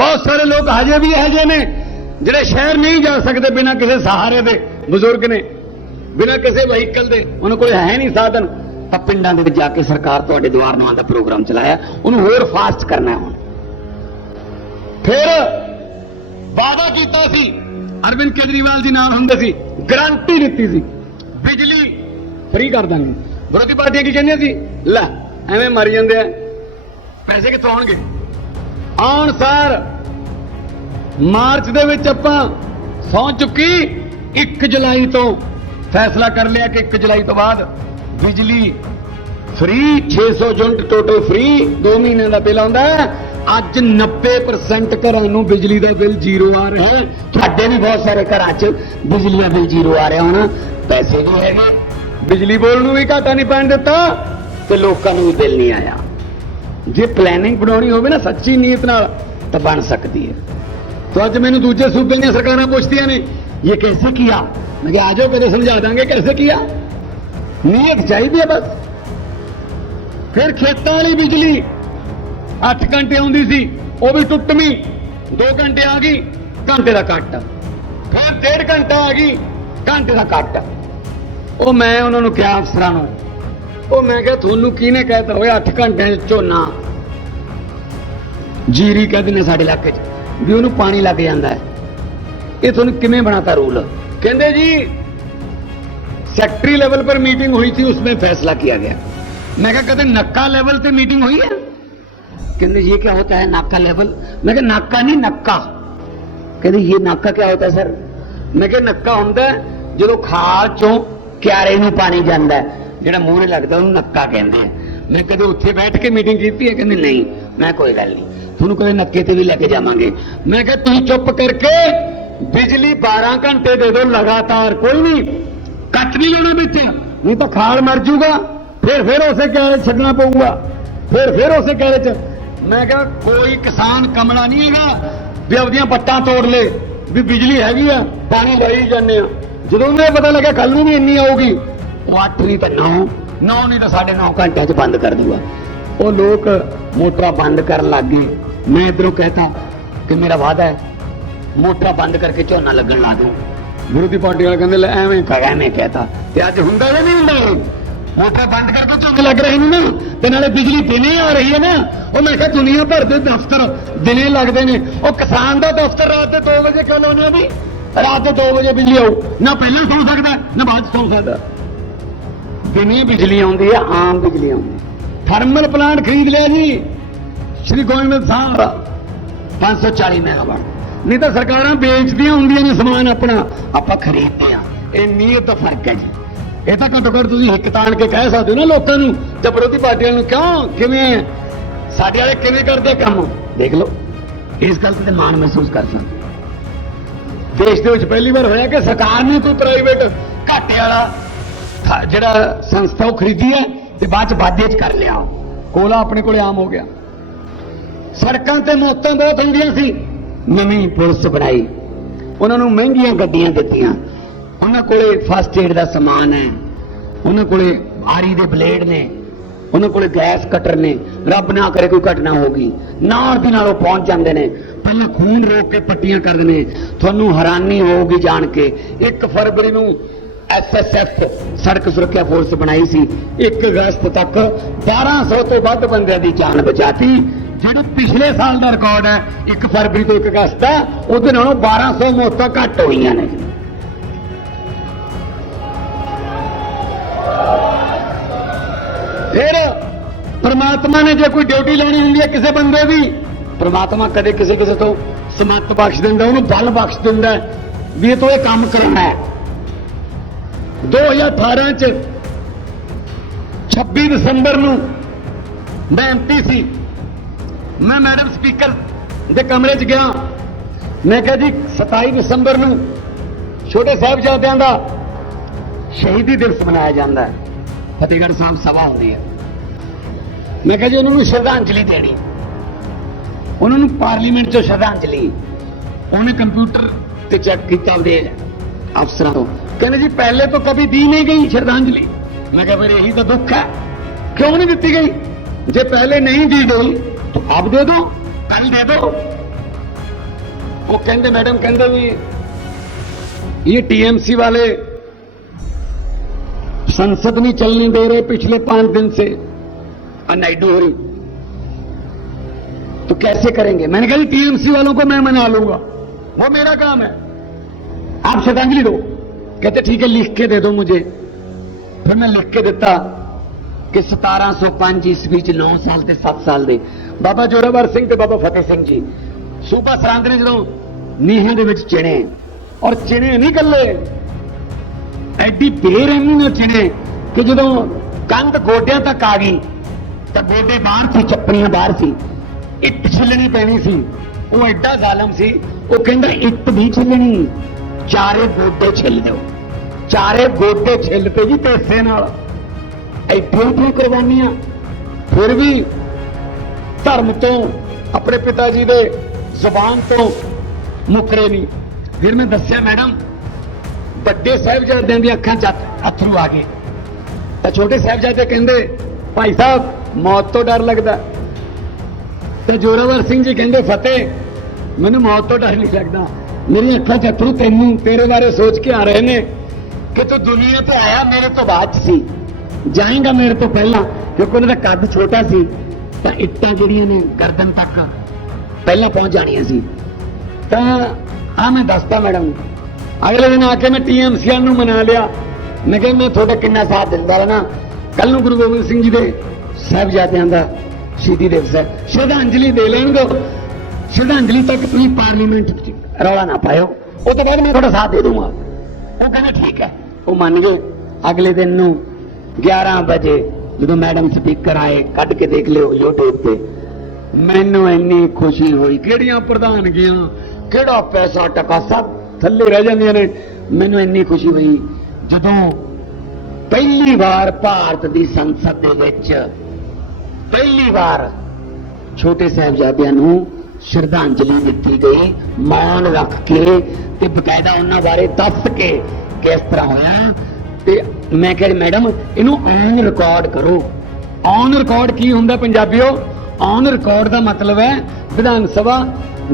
ਬਹੁਤ ਸਾਰੇ ਲੋਕ ਹਜੇ ਵੀ ਇਹੋ ਜਿਹੇ ਨੇ, ਜਿਹੜੇ ਸ਼ਹਿਰ ਨਹੀਂ ਜਾ ਸਕਦੇ ਬਿਨਾਂ ਕਿਸੇ ਸਹਾਰੇ ਦੇ, ਬਜ਼ੁਰਗ ਨੇ, ਬਿਨਾਂ ਕਿਸੇ ਵਹੀਕਲ ਦੇ। ਉਹਨਾਂ ਕੋਲ ਹੈ ਨਹੀਂ ਸਾਧਨ। ਤਾਂ ਪਿੰਡਾਂ ਦੇ ਵਿੱਚ ਜਾ ਕੇ ਸਰਕਾਰ ਤੁਹਾਡੇ ਦੁਆਰ ਨਵਾਂ ਦਾ ਪ੍ਰੋਗਰਾਮ ਚਲਾਇਆ, ਉਹਨੂੰ ਹੋਰ ਫਾਸਟ ਕਰਨਾ ਹੁਣ। ਫਿਰ ਵਾਅਦਾ ਕੀਤਾ ਸੀ, ਅਰਵਿੰਦ ਕੇਜਰੀਵਾਲ ਜੀ ਨਾਲ ਹੁੰਦੇ ਸੀ ਗਰੰਟੀ ਦਿੱਤੀ ਸੀ, ਬਿਜਲੀ ਫ੍ਰੀ ਕਰ ਦਾਂਗੇ ਵਿਰੋਧੀ ਪਾਰਟੀਆਂ ਕੀ ਕਹਿੰਦੀਆਂ ਸੀ? ਲੈ, ਐਵੇਂ ਮਰ ਜਾਂਦੇ ਆ। ਪੈਸੇ ਕਿੱਥੋਂ ਆਉਣਗੇ? ਆਉਣ ਸਾਰ ਮਾਰਚ ਦੇ ਵਿੱਚ ਆਪਾਂ ਸੌ ਚੁੱਕੀ 1 ਜੁਲਾਈ ਤੋਂ। ਫੈਸਲਾ ਕਰ ਲਿਆ ਕਿ 1 ਜੁਲਾਈ ਤੋਂ ਬਾਅਦ ਬਿਜਲੀ ਫ੍ਰੀ 600 ਯੂਨਿਟ ਟੋਟਲ ਫ੍ਰੀ 2 ਮਹੀਨਿਆਂ ਦਾ ਬਿੱਲ ਆਉਂਦਾ ਅੱਜ 90% ਘਰਾਂ ਨੂੰ ਬਿਜਲੀ ਦਾ ਬਿੱਲ ਜ਼ੀਰੋ ਆ ਰਿਹਾ ਹੈ। ਤੁਹਾਡੇ ਵੀ ਬਹੁਤ ਸਾਰੇ ਘਰਾਂ 'ਚ ਬਿਜਲੀ ਦਾ ਬਿੱਲ ਜ਼ੀਰੋ ਆ ਰਿਹਾ ਹੋਣਾ। ਪੈਸੇ ਨਹੀਂ ਹੈਗੇ। ਬਿਜਲੀ ਬੋਰਡ ਨੂੰ ਵੀ ਘਾਟਾ ਨਹੀਂ ਪੈਣ ਦਿੱਤਾ ਤੇ ਲੋਕਾਂ ਨੂੰ ਵੀ ਬਿੱਲ ਨਹੀਂ ਆਇਆ। ਜੇ ਪਲੈਨਿੰਗ ਬਣਾਉਣੀ ਹੋਵੇ ਨਾ ਸੱਚੀ ਨੀਅਤ ਨਾਲ ਤਾਂ ਬਣ ਸਕਦੀ ਹੈ। तो आज मैंने दूसरे सूबे ਦੀਆਂ ਸਰਕਾਰਾਂ ਪੁੱਛਦੀਆਂ ਨੇ ਇਹ कैसे किया ਮੈਂ ਕਿਹਾ ਆਜੋ ਕਦੇ ਸਮਝਾ ਦਾਂਗੇ कैसे किया ਨੀਅਤ ਚਾਹੀਦੀ ਹੈ ਬਸ ਫਿਰ ਖੇਤਾਂ ਵਾਲੀ ਬਿਜਲੀ 8 ਘੰਟੇ ਆਉਂਦੀ ਸੀ ਉਹ ਵੀ ਟੁੱਟਵੀਂ 2 ਘੰਟੇ ਆ ਗਈ ਘੰਟੇ ਦਾ ਕੱਟ ਫਿਰ ਡੇਢ ਘੰਟਾ ਆ ਗਈ ਘੰਟੇ ਦਾ ਕੱਟ ਉਹ ਮੈਂ ਉਹਨਾਂ ਨੂੰ ਕਿਹਾ ਅਫਸਰਾਂ ਨੂੰ ਉਹ ਮੈਂ ਕਿਹਾ ਤੁਹਾਨੂੰ ਕਿਹਨੇ ਕਹਿਤਾ ਹੋਇਆ 8 ਘੰਟਿਆਂ 'ਚ ਝੋਨਾ ਜੀਰੀ ਕਹਿੰਦੇ ਨੇ ਸਾਡੇ ਇਲਾਕੇ 'ਚ ਵੀ ਉਹਨੂੰ ਪਾਣੀ ਲੱਗ ਜਾਂਦਾ ਹੈ ਇਹ ਤੁਹਾਨੂੰ ਕਿਵੇਂ ਬਣਾਤਾ रूल ਕਹਿੰਦੇ ਜੀ सेक्रेटरी लेवल पर मीटिंग हुई थी उसमें फैसला किया गया मैं कहा कहते नक्का लेवल पे मीटिंग हुई है कहते ये क्या होता है नाका लेवल मैं कहा नाका नहीं नक्का कहते ये नाका क्या होता है सर ਮੈਂ ਕਿਹਾ ਨੱਕਾ ਹੁੰਦਾ ਹੈ ਜਦੋਂ ਖਾਲ ਚੋਂ ਕਿਆਰੇ ਨੂੰ ਪਾਣੀ ਜਾਂਦਾ ਹੈ ਜਿਹੜਾ ਮੂਹਰੇ ਲੱਗਦਾ ਉਹਨੂੰ ਨੱਕਾ ਕਹਿੰਦੇ ਆ ਮੈਂ ਕਦੇ ਉੱਥੇ ਬੈਠ ਕੇ ਮੀਟਿੰਗ ਕੀਤੀ ਹੈ ਕਹਿੰਦੇ ਨਹੀਂ ਮੈਂ ਕੋਈ ਗੱਲ ਨਹੀਂ ਤੁਹਾਨੂੰ ਕਦੇ ਨੱਕੇ ਤੇ ਵੀ ਲੈ ਕੇ ਜਾਵਾਂਗੇ। ਮੈਂ ਕਿਹਾ, ਤੁਸੀਂ ਚੁੱਪ ਕਰਕੇ ਬਿਜਲੀ 12 ਘੰਟੇ ਦੇ ਦਿਓ, ਲਗਾਤਾਰ, ਕੋਈ ਨਹੀਂ। ਕੱਟ ਨਹੀਂ ਲੈਣਾ ਵਿੱਚ। ਨਹੀਂ ਤਾਂ ਖਾਲ ਮਰ ਜਾਊਗਾ ਫਿਰ ਫਿਰ ਉਸੇ ਕਹਿਰੇ 'ਚ ਛੱਡਣਾ ਪਊਗਾ। ਫਿਰ ਫਿਰ ਉਸੇ ਕਹਿਰੇ 'ਚ। ਮੈਂ ਕਿਹਾ, ਕੋਈ ਕਿਸਾਨ ਕਮਲਾ ਨਹੀਂ ਹੈਗਾ। ਵੀ ਆਪਦੀਆਂ ਪੱਟਾਂ ਤੋੜ ਲੇ। ਵੀ ਬਿਜਲੀ ਹੈਗੀ ਆ, ਪਾਣੀ ਲਾਈ ਜਾਂਦੇ ਆ। ਜਦੋਂ ਮੈਂ ਪਤਾ ਲੱਗਾ ਕੱਲ ਨੂੰ ਵੀ ਇੰਨੀ ਆਊਗੀ। ਉਹ 8 ਨਹੀਂ ਤਾਂ 9 9 ਨਹੀਂ ਤਾਂ 9.5 ਘੰਟਿਆਂ 'ਚ ਬੰਦ ਕਰ ਦੂਗਾ। ਉਹ ਲੋਕ ਮੋਟਰਾਂ ਬੰਦ ਕਰਨ ਲੱਗ ਗਏ। ਮੈਂ ਇਧਰੋਂ ਕਹਤਾ ਕਿ ਮੇਰਾ ਵਾਅਦਾ ਹੈ ਮੋਟਰਾਂ ਬੰਦ ਕਰਕੇ ਝੋਨਾ ਲੱਗਣ ਲਾ ਦੂੰ। ਵਿਰੋਧੀ ਪਾਰਟੀ ਵਾਲੇ ਕਹਿੰਦੇ ਲੈ ਐਵੇਂ ਕਹ ਐਵੇਂ ਕਹਤਾ। ਤੇ ਅੱਜ ਹੁੰਦਾ ਜਾਂ ਨਹੀਂ ਹੁੰਦਾ? ਮੋਟਰ ਬੰਦ ਕਰਕੇ ਝੋਨੇ ਲੱਗ ਰਹੇ ਨੇ ਨਾ ਤੇ ਨਾਲੇ ਬਿਜਲੀ ਦਿਨੇ ਆ ਰਹੀ ਹੈ ਨਾ। ਉਹ ਮੈਂ ਕਿਹਾ ਦੁਨੀਆ ਭਰ ਦੇ ਦਫ਼ਤਰ ਦਿਨੇ ਲੱਗਦੇ ਨੇ। ਉਹ ਕਿਸਾਨ ਦਾ ਦਫ਼ਤਰ ਰਾਤ ਦੇ 2 ਵਜੇ ਕਿਉਂ ਲਾਉਣੇ ਆ ਵੀ? ਰਾਤ ਦੇ 2 ਵਜੇ ਬਿਜਲੀ ਆਊ। ਨਾ ਪਹਿਲਾਂ ਸੌ ਸਕਦਾ ਨਾ ਬਾਅਦ ਸੌ ਸਕਦਾ। ਦਿਨੇ ਬਿਜਲੀ ਆਉਂਦੀ ਆ ਆਮ ਬਿਜਲੀ ਆਉਂਦੀ ਥਰਮਲ ਪਲਾਂਟ ਖਰੀਦ ਲਿਆ ਜੀ। ਸ਼੍ਰੀ ਗੋਬਿੰਦ ਸਾਹਿਬ 540 ਮੈਗਾਵਾਟ। ਨਹੀਂ ਤਾਂ ਸਰਕਾਰਾਂ ਵੇਚਦੀਆਂ ਹੁੰਦੀਆਂ ਨੇ ਸਮਾਨ ਆਪਣਾ, ਆਪਾਂ ਖਰੀਦਦੇ ਆ ਇਹ ਨੀਅਤ ਫ਼ਰਕ ਹੈ ਜੀ। ਇਹ ਤਾਂ ਘੱਟੋ ਘੱਟ ਤੁਸੀਂ ਹਿੱਕ ਤਾਣ ਕੇ ਕਹਿ ਸਕਦੇ ਹੋ ਨਾ ਲੋਕਾਂ ਨੂੰ ਜਾਂ ਵਿਰੋਧੀ ਪਾਰਟੀਆਂ ਨੂੰ ਕਿਉਂ, ਕਿਵੇਂ ਸਾਡੇ ਵਾਲੇ ਕਿਵੇਂ ਕਰਦੇ ਕੰਮ? ਦੇਖ ਲਓ, ਇਸ ਗੱਲ ਤੇ ਮਾਣ ਮਹਿਸੂਸ ਕਰ ਸਕਦੇ ਦੇਸ਼ ਦੇ ਵਿੱਚ ਪਹਿਲੀ ਵਾਰ ਹੋਇਆ ਕਿ ਸਰਕਾਰ ਨੇ ਕੋਈ ਪ੍ਰਾਈਵੇਟ ਘਾਟੇ ਵਾਲਾ ਜਿਹੜਾ ਸੰਸਥਾ ਉਹ ਖਰੀਦੀ ਹੈ, ਤੇ ਬਾਅਦ ਚ ਵਾਧੇ ਚ ਕਰ ਲਿਆ ਕੋਲਾ ਆਪਣੇ ਕੋਲੇ ਆਮ ਹੋ ਗਿਆ। ਸੜਕਾਂ ਤੇ ਮੌਤਾਂ ਬਹੁਤ ਹੁੰਦੀਆਂ ਸੀ। ਨਵੀਂ ਪੁਲਿਸ ਬਣਾਈ। ਉਹਨਾਂ ਨੂੰ ਮਹਿੰਗੀਆਂ ਗੱਡੀਆਂ ਦਿੱਤੀਆਂ। ਉਹਨਾਂ ਕੋਲੇ ਫਸਟ ਏਡ ਦਾ ਸਮਾਨ ਹੈ। ਉਹਨਾਂ ਕੋਲੇ ਆਰੀ ਦੇ ਬਲੇਡ ਨੇ। ਉਹਨਾਂ ਕੋਲੇ ਗੈਸ ਕਟਰ ਨੇ। ਰੱਬ ਨਾ ਕਰੇ ਕੋਈ ਘਟਨਾ ਹੋ ਗਈ। ਨਾਲ ਦੀ ਨਾਲ ਉਹ ਪਹੁੰਚ ਜਾਂਦੇ ਨੇ। ਪਹਿਲਾਂ ਖੂਨ ਰੋਕ ਕੇ ਪੱਟੀਆਂ ਕਰਦੇ ਨੇ। ਤੁਹਾਨੂੰ ਹੈਰਾਨੀ ਹੋਊਗੀ ਜਾਣ ਕੇ। 1 ਫਰਵਰੀ ਨੂੰ ਐਸਐਸਐਫ ਸੜਕ ਸੁਰੱਖਿਆ ਫੋਰਸ ਬਣਾਈ ਸੀ। 1 ਅਗਸਤ ਤੱਕ 1200 ਤੋਂ ਵੱਧ ਬੰਦਿਆਂ ਦੀ ਜਾਨ ਬਚਾਤੀ। ਜਿਹੜਾ ਪਿਛਲੇ ਸਾਲ ਦਾ ਰਿਕਾਰਡ ਹੈ 1 ਫਰਵਰੀ ਤੋਂ 1 ਅਗਸਤ ਦਾ, ਉਹਦੇ ਨਾਲੋਂ 1200 ਮੌਤਾਂ ਘੱਟ ਹੋਈਆਂ ਨੇ। ਫਿਰ ਪ੍ਰਮਾਤਮਾ ਨੇ ਜੇ ਕੋਈ ਡਿਊਟੀ ਲੈਣੀ ਹੁੰਦੀ ਹੈ ਕਿਸੇ ਬੰਦੇ ਦੀ, ਪ੍ਰਮਾਤਮਾ ਕਦੇ ਕਿਸੇ ਕਿਸੇ ਤੋਂ ਸਮੱਤ ਬਖਸ਼ ਦਿੰਦਾ, ਉਹਨੂੰ ਬਲ ਬਖਸ਼ ਦਿੰਦਾ ਵੀ ਇਹ ਤੋਂ ਇਹ ਕੰਮ ਕਰਨਾ ਹੈ। 2018 ਚ 26 ਦਸੰਬਰ ਨੂੰ ਮੈਂ ਐਮਪੀ ਸੀ ਮੈਂ ਮੈਡਮ ਸਪੀਕਰ ਦੇ ਕਮਰੇ 'ਚ ਗਿਆ। ਮੈਂ ਕਿਹਾ ਜੀ 27 ਦਸੰਬਰ ਨੂੰ ਛੋਟੇ ਸਾਹਿਬਜ਼ਾਦਿਆਂ ਦਾ ਸ਼ਹੀਦੀ ਦਿਵਸ ਮਨਾਇਆ ਜਾਂਦਾ ਹੈ। ਫਤਿਹਗੜ੍ਹ ਸਾਹਿਬ ਸਭਾ ਹੁੰਦੀ ਹੈ। ਮੈਂ ਕਿਹਾ ਜੀ, ਉਹਨਾਂ ਨੂੰ ਸ਼ਰਧਾਂਜਲੀ ਦੇਣੀ। ਉਹਨਾਂ ਨੂੰ ਪਾਰਲੀਮੈਂਟ 'ਚੋਂ ਸ਼ਰਧਾਂਜਲੀ। ਉਹਨੇ ਕੰਪਿਊਟਰ ਤੇ ਚੈੱਕ ਕੀਤਾ ਉਹਦੇ ਅਫਸਰਾਂ ਤੋਂ। ਕਹਿੰਦੇ ਜੀ, ਪਹਿਲੇ ਤੋਂ ਕਦੀ ਦੀ ਨਹੀਂ ਗਈ ਸ਼ਰਧਾਂਜਲੀ। ਮੈਂ ਕਿਹਾ, ਫਿਰ ਇਹੀ ਤਾਂ ਦੁੱਖ ਹੈ। ਕਿਉਂ ਨਹੀਂ ਦਿੱਤੀ ਗਈ? ਜੇ ਪਹਿਲੇ ਨਹੀਂ ਦੀ ਗਈ तो अब दे दो। कल दे दो। वो कहते, मैडम कहते भी, ये टीएमसी वाले संसद नहीं चलने दे रहे पिछले पाँच दिन से। नायडू होरी तो कैसे करेंगे? मैंने कहा टीएमसी वालों को मैं मना लूँगा। वो मेरा काम है। आप श्रद्धांजलि दो। कहते, ठीक है, लिख के दे दो मुझे। फिर मैं लिख के ਦਿੱਤਾ ਕਿ 1705 ਈਸਵੀ ਚ 9 ਸਾਲ ਤੇ 7 ਸਾਲ ਦੇ ਬਾਬਾ ਜੋਰਾਵਰ ਸਿੰਘ ਤੇ ਬਾਬਾ ਫਤਿਹ ਸਿੰਘ ਜੀ ਸੂਬਾ ਸਰਹੰਦ ਨੇ ਜਦੋਂ ਨੀਹਾਂ ਦੇ ਵਿੱਚ ਚਿਣੇ ਔਰ ਚਿਣੇ ਨਹੀਂ ਕੱਲੇ ਐਡੀ ਬੇਰਹਿਮੀ ਨਾਲ ਚਿਣੇ ਕਿ ਜਦੋਂ ਕੰਧ ਗੋਡਿਆਂ ਤੱਕ ਆ ਗਈ ਤਾਂ ਗੋਡੇ ਬਾਹਰ ਸੀ, ਚੱਪਣੀਆਂ ਬਾਹਰ ਸੀ, ਇੱਟ ਛਿੱਲਣੀ ਪੈਣੀ ਸੀ, ਉਹ ਐਡਾ ਜ਼ਾਲਮ ਸੀ, ਉਹ ਕਹਿੰਦਾ ਇੱਟ ਨਹੀਂ ਛਿੱਲਣੀ, ਚਾਰੇ ਗੋਡੇ ਛਿੱਲ ਦਿਓ, ਚਾਰੇ ਗੋਡੇ ਛਿੱਲ ਤੇ ਜੀ ਪੈਸੇ ਨਾਲ। ਐਡੀਆਂ ਐਡੀਆਂ ਕੁਰਬਾਨੀਆਂ ਫਿਰ ਵੀ ਧਰਮ ਤੋਂ, ਆਪਣੇ ਪਿਤਾ ਜੀ ਦੇ ਜ਼ੁਬਾਨ ਤੋਂ ਮੁਕਰੇ ਨਹੀਂ। ਫਿਰ ਮੈਂ ਦੱਸਿਆ, ਮੈਡਮ, ਵੱਡੇ ਸਾਹਿਬਜ਼ਾਦਿਆਂ ਦੀਆਂ ਅੱਖਾਂ 'ਚ ਅਥਰੂ ਆ ਗਏ। ਤਾਂ ਛੋਟੇ ਸਾਹਿਬਜ਼ਾਦੇ ਕਹਿੰਦੇ, ਭਾਈ ਸਾਹਿਬ, ਮੌਤ ਤੋਂ ਡਰ ਲੱਗਦਾ ਤੇ ਜੋਰਾਵਰ ਸਿੰਘ ਜੀ ਕਹਿੰਦੇ, ਫਤਿਹ, ਮੈਨੂੰ ਮੌਤ ਤੋਂ ਡਰ ਨਹੀਂ ਲੱਗਦਾ। ਮੇਰੀ ਅੱਖਾਂ 'ਚ ਅਥਰੂ ਤੈਨੂੰ, ਤੇਰੇ ਬਾਰੇ ਸੋਚ ਕੇ ਆ ਰਹੇ ਨੇ ਕਿ ਤੂੰ ਦੁਨੀਆ ਤੇ ਆਇਆ, ਮੇਰੇ ਤੋਂ ਬਾਅਦ 'ਚ ਸੀ। ਜਾਏਗਾ ਮੇਰੇ ਤੋਂ ਪਹਿਲਾਂ, ਕਿਉਂਕਿ ਉਹਨਾਂ ਦਾ ਕੱਦ ਛੋਟਾ ਸੀ, ਤਾਂ ਇੱਟਾਂ ਜਿਹੜੀਆਂ ਨੇ ਗਰਦਨ ਤੱਕ ਪਹਿਲਾਂ ਪਹੁੰਚ ਜਾਣੀਆਂ ਸੀ। ਤਾਂ ਆ ਮੈਂ ਦੱਸਦਾ ਮੈਡਮ, ਅਗਲੇ ਦਿਨ ਆ ਕੇ ਮੈਂ ਟੀਐਮਸੀ ਨੂੰ ਮਨਾ ਲਿਆ। ਮੈਂ ਕਿਹਾ, ਮੈਂ ਤੁਹਾਡਾ ਕਿੰਨਾ ਸਾਥ ਦਿੰਦਾ ਰਹਿਣਾ। ਕੱਲ ਨੂੰ ਗੁਰੂ ਗੋਬਿੰਦ ਸਿੰਘ ਜੀ ਦੇ ਸਾਹਿਬਜ਼ਾਦਿਆਂ ਦਾ ਸ਼ਹੀਦੀ ਦਿਵਸ ਹੈ। ਸ਼ਰਧਾਂਜਲੀ ਦੇ ਲੈਣਗੇ ਸ਼ਰਧਾਂਜਲੀ ਤੱਕ ਤੁਸੀਂ ਪਾਰਲੀਮੈਂਟ ਵਿੱਚ ਰੌਲਾ ਨਾ ਪਾਇਓ। ਉਹ ਤੋਂ ਬਾਅਦ ਮੈਂ ਤੁਹਾਡਾ ਸਾਥ ਦੇ ਦੂੰਗਾ। ਉਹ ਕਹਿੰਦਾ, ਠੀਕ ਹੈ। ਉਹ ਮੰਨ ਗਏ। ਅਗਲੇ ਦਿਨ ਨੂੰ 11 ਵਜੇ ਜਦੋਂ ਮੈਡਮ ਸਪੀਕਰ ਆਏ, ਕੱਢ ਕੇ ਦੇਖ ਲਿਓ YouTube ਤੇ। ਮੈਨੂੰ ਇੰਨੀ ਖੁਸ਼ੀ ਹੋਈ। ਕਿਹੜੀਆਂ ਪ੍ਰਧਾਨਗੀਆਂ? ਕਿਹੜਾ ਪੈਸਾ ਟਕਾ ਸਭ ਥੱਲੇ ਰਹਿ ਜਾਂਦੀਆਂ ਨੇ। ਮੈਨੂੰ ਇੰਨੀ ਖੁਸ਼ੀ ਹੋਈ ਜਦੋਂ ਪਹਿਲੀ ਵਾਰ ਭਾਰਤ ਦੀ ਸੰਸਦ ਦੇ ਵਿੱਚ ਪਹਿਲੀ ਵਾਰ ਛੋਟੇ ਸਾਹਿਬਜ਼ਾਦਿਆਂ ਨੂੰ ਸ਼ਰਧਾਂਜਲੀ ਦਿੱਤੀ ਗਈ, ਮਾਣ ਰੱਖ ਕੇ ਤੇ ਬਕਾਇਦਾ ਉਹਨਾਂ ਬਾਰੇ ਦੱਸ ਕੇ ਕਿਸ ਤਰ੍ਹਾਂ ਹੋਇਆ ਤੇ ਮੈਂ ਕਿਹਾ ਮੈਡਮ, ਇਹਨੂੰ ਔਨ ਰਿਕਾਰਡ ਕਰੋ। ਔਨ ਰਿਕਾਰਡ ਕੀ ਹੁੰਦਾ ਪੰਜਾਬੀਓ? ਔਨ ਰਿਕਾਰਡ ਦਾ ਮਤਲਬ ਹੈ ਵਿਧਾਨ ਸਭਾ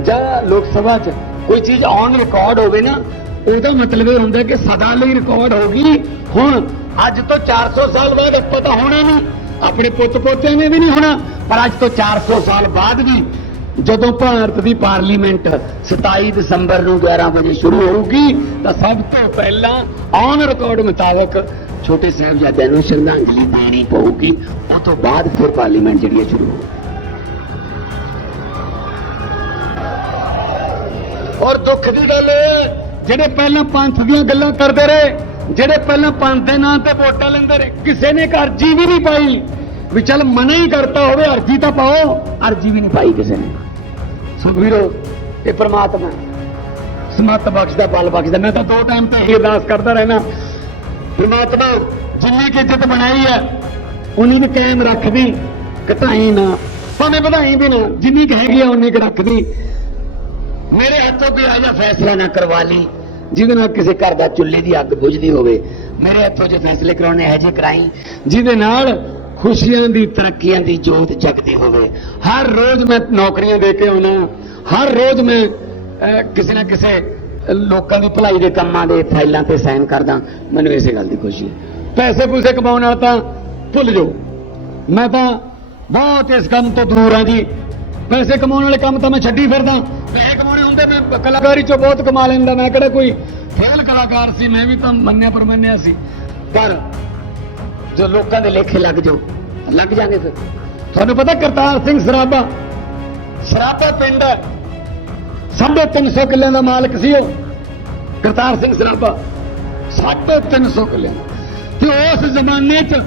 ਜਾਂ ਲੋਕ ਸਭਾ 'ਚ ਕੋਈ ਚੀਜ਼ ਔਨ ਰਿਕਾਰਡ ਹੋਵੇ ਨਾ, ਉਹਦਾ ਮਤਲਬ ਇਹ ਹੁੰਦਾ ਕਿ ਸਦਾ ਲਈ ਰਿਕਾਰਡ ਹੋ ਗਈ। ਹੁਣ ਅੱਜ ਤੋਂ 400 ਸਾਲ ਬਾਅਦ ਆਪਾਂ ਤਾਂ ਹੋਣਾ ਨਹੀਂ ਆਪਣੇ ਪੁੱਤ ਪੋਤਿਆਂ ਨੇ ਵੀ ਨਹੀਂ ਹੋਣਾ, ਪਰ ਅੱਜ ਤੋਂ 400 ਸਾਲ ਬਾਅਦ ਵੀ ਜਦੋਂ ਭਾਰਤ ਦੀ ਪਾਰਲੀਮੈਂਟ 27 ਦਸੰਬਰ ਨੂੰ 11 ਵਜੇ ਸ਼ੁਰੂ ਹੋਊਗੀ, ਤਾਂ ਸਭ ਤੋਂ ਪਹਿਲਾਂ ਔਨ ਰਿਕਾਰਡ ਮੁਤਾਬਕ ਛੋਟੇ ਸਾਹਿਬਜ਼ਾਦਿਆਂ ਨੂੰ ਸ਼ਰਧਾਂਜਲੀ ਦੇਣੀ ਪਊਗੀ। ਉਸ ਤੋਂ ਬਾਅਦ ਫਿਰ ਪਾਰਲੀਮੈਂਟ ਜਿਹੜੀ ਹੈ ਸ਼ੁਰੂ ਹੋਊਗੀ। ਔਰ ਦੁੱਖ ਦੀ ਗੱਲ ਇਹ ਜਿਹੜੇ ਪਹਿਲਾਂ ਪੰਥ ਦੀਆਂ ਗੱਲਾਂ ਕਰਦੇ ਰਹੇ, ਜਿਹੜੇ ਪਹਿਲਾਂ ਪੰਥ ਦੇ ਨਾਂ ਤੇ ਵੋਟਾਂ ਲੈਂਦੇ ਰਹੇ, ਕਿਸੇ ਨੇ ਇੱਕ ਅਰਜੀ ਵੀ ਨਹੀਂ ਪਾਈ। ਵੀ ਚੱਲ ਮਨਾ ਹੀ ਕਰਤਾ ਹੋਵੇ, ਅਰਜੀ ਤਾਂ ਪਾਓ, ਅਰਜੀ ਵੀ ਨਹੀਂ ਪਾਈ ਕਿਸੇ ਨੇ। ਸੁਖਵੀਰੋ ਇਹ ਪ੍ਰਮਾਤਮਾ। ਸਮਤ ਬਖਸ਼ਦਾ ਬਲ ਬਖਸ਼ਦਾ ਮੈਂ ਤਾਂ ਦੋ ਟਾਈਮ ਤੇ ਇਹ ਅਰਦਾਸ ਕਰਦਾ ਰਹਿਣਾ ਪ੍ਰਮਾਤਮਾ, ਜਿੰਨੀ ਕਿ ਇੱਜ਼ਤ ਬਣਾਈ ਹੈ, ਉਨੀ ਨੂੰ ਕਾਇਮ ਰੱਖਦੀ, ਘਟਾਈ ਨਾ। ਭਾਵੇਂ ਵਧਾਈ ਵੀ ਨਾ, ਜਿੰਨੀ ਕੁ ਹੈਗੀ ਆ, ਉਨੀ ਕੁ ਰੱਖਦੀ। ਮੇਰੇ ਹੱਥੋਂ ਕੋਈ ਇਹੋ ਫੈਸਲਾ ਨਾ ਕਰਵਾ ਲਈ, ਜਿਹਦੇ ਨਾਲ ਕਿਸੇ ਘਰ ਦਾ ਚੁੱਲ੍ਹੇ ਦੀ ਅੱਗ ਬੁਝਦੀ ਹੋਵੇ। ਮੇਰੇ ਹੱਥੋਂ ਜੇ ਫੈਸਲੇ ਕਰਾਉਣੇ, ਇਹੋ ਜਿਹੇ ਕਰਾਈ। ਜਿਹਦੇ ਨਾਲ ਖੁਸ਼ੀਆਂ ਦੀ, ਤਰੱਕੀਆਂ ਦੀ ਜੋਤ ਜਗਦੀ ਹੋਵੇ। ਹਰ ਰੋਜ਼ ਮੈਂ ਨੌਕਰੀਆਂ ਦੇ ਕੇ ਆਉਣਾ ਹਰ ਰੋਜ਼ ਮੈਂ ਕਿਸੇ ਨਾ ਕਿਸੇ ਲੋਕਾਂ ਦੀ ਭਲਾਈ ਦੇ ਕੰਮਾਂ ਦੇ ਫਾਈਲਾਂ ਤੇ ਸਾਈਨ ਕਰਦਾ। ਮੈਨੂੰ ਇਸੇ ਗੱਲ ਦੀ ਖੁਸ਼ੀ ਹੈ। ਪੈਸੇ ਪੂਸੇ ਕਮਾਉਣ ਵਾਲਾ ਤਾਂ ਭੁੱਲ ਜਾਓ। ਮੈਂ ਤਾਂ ਬਹੁਤ ਇਸ ਕੰਮ ਤੋਂ ਦੂਰ ਹਾਂ ਜੀ। ਪੈਸੇ ਕਮਾਉਣ ਵਾਲੇ ਕੰਮ ਤਾਂ ਮੈਂ ਛੱਡੀ ਫਿਰਦਾ। ਪੈਸੇ ਕਮਾਉਣੇ ਹੁੰਦੇ, ਮੈਂ ਕਲਾਕਾਰੀ ਚੋਂ ਬਹੁਤ ਕਮਾ ਲੈਂਦਾ। ਮੈਂ ਕਿਹੜਾ ਕੋਈ ਫੇਲ ਕਲਾਕਾਰ ਸੀ, ਮੈਂ ਵੀ ਤਾਂ ਮੰਨਿਆ ਪਰਮੰਨਿਆ ਸੀ। ਪਰ ਜੋ ਲੋਕਾਂ ਦੇ ਲੇਖੇ ਲੱਗ ਜਾਓ, ਲੱਗ ਜਾਣੇ ਫਿਰ। ਤੁਹਾਨੂੰ ਪਤਾ ਕਰਤਾਰ ਸਿੰਘ ਸਰਾਭਾ? ਸਰਾਭਾ ਪਿੰਡ ਹੈ। ਸਾਢੇ ਤਿੰਨ ਸੌ ਕਿੱਲਿਆਂ ਦਾ ਮਾਲਕ ਸੀ ਉਹ, ਕਰਤਾਰ ਸਿੰਘ ਸਰਾਭਾ। ਸਾਢੇ ਤਿੰਨ ਸੌ ਕਿੱਲਿਆਂ ਤੇ ਉਸ ਜ਼ਮਾਨੇ 'ਚ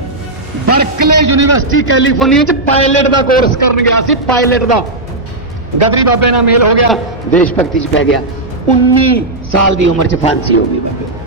ਬਰਕਲੇ ਯੂਨੀਵਰਸਿਟੀ, ਕੈਲੀਫੋਰਨੀਆ 'ਚ ਪਾਇਲਟ ਦਾ ਕੋਰਸ ਕਰਨ ਗਿਆ ਸੀ, ਪਾਇਲਟ ਦਾ। ਗਦਰੀ ਬਾਬੇ ਨਾਲ ਮੇਲ ਹੋ ਗਿਆ, ਦੇਸ਼ ਭਗਤੀ 'ਚ ਪੈ ਗਿਆ। 19 ਸਾਲ ਦੀ ਉਮਰ 'ਚ ਫਾਂਸੀ ਹੋ ਗਈ ਬਾਬੇ।